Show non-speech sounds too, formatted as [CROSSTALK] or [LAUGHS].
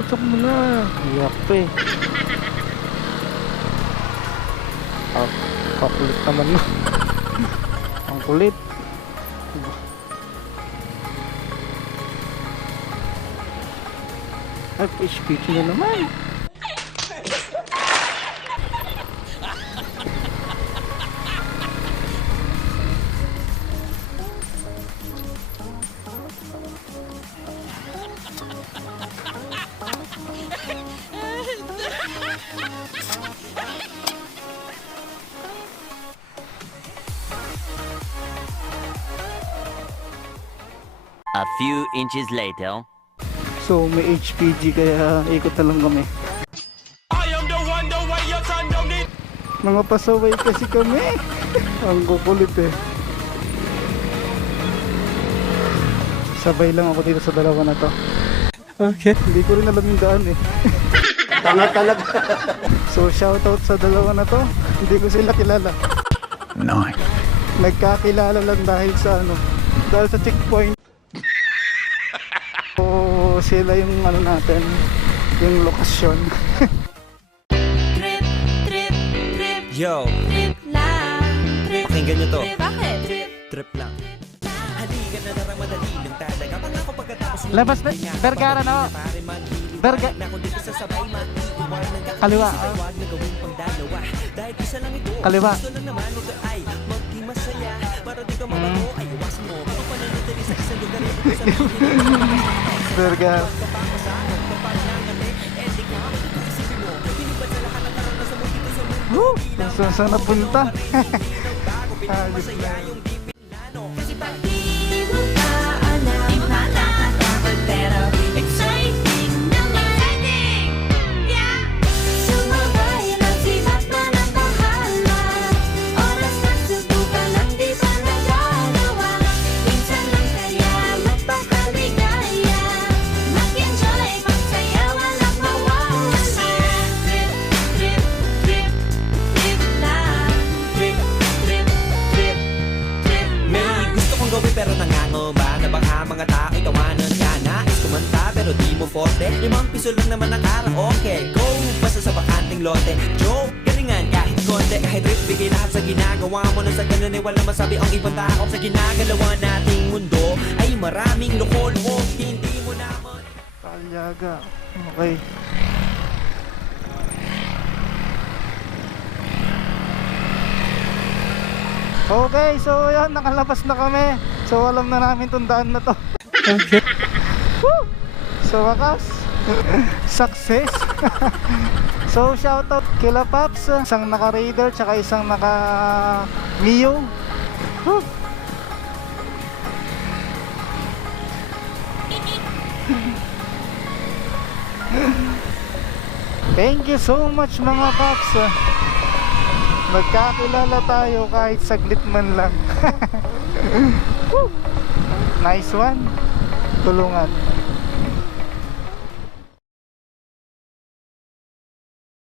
Pasok mo na. Iyak pa eh. Ah, kakulit naman mo. [LAUGHS] Ang kulit. Ay, speech na naman. A few inches later. So, may HPG kaya ikot na lang kami. Mga pasaway kasi kami. [LAUGHS] Ang kukulit eh. Sabay lang ako dito sa dalawa na to. Okay. Hindi ko rin alam yung daan eh. [LAUGHS] Tanga talaga. So, shoutout sa dalawa na to. Hindi ko sila kilala. Nine. Nagkakilala lang dahil sa ano, dahil sa checkpoint. So, sila yung ano natin, yung lokasyon. Trip, trip, trip, Yo, trip lang. Trip, pakinggan nyo to. trip. Bakit? Trip. Trip lang. Halika na narang madali ng talaga. Pangako pagkatapos mo. Labas na, Vergara na. Pare maghihiliwan Verga, na kung dito sasabay mag-iwan ng kakaisip Kaliwa, ay ah. wag na gawin pang dalawa. Dahil isa lang ito. Kaliwa. Gusto lang naman huwag ka ay maging masaya. Para di ka mabago ay iwasan mo. Kung pananatili sa na Verga. Woo! Saan saan napunta. [LAUGHS] Ayos lang. Mga tao'y tawanan ka Nais kumanta pero di mo forte Limang piso lang naman ang karaoke Go! Basta sa bakanting lote Joke! Galingan kahit konti Kahit trip bigay lahat sa ginagawa mo Na sa ganun ay walang masabi ang ibang tao Sa ginagalawa nating mundo Ay maraming loko-loko Hindi mo naman Kalyaga. Okay. Okay, so yan, nakalabas na kami. So alam na namin tong daan na to. Okay. Woo! So wakas, [LAUGHS] success. [LAUGHS] so shoutout kila Paps, isang naka Raider tsaka isang naka Mio. Woo! [LAUGHS] Thank you so much mga Paps. Magkakilala tayo kahit saglit man lang. [LAUGHS] Nice one. Tulungan.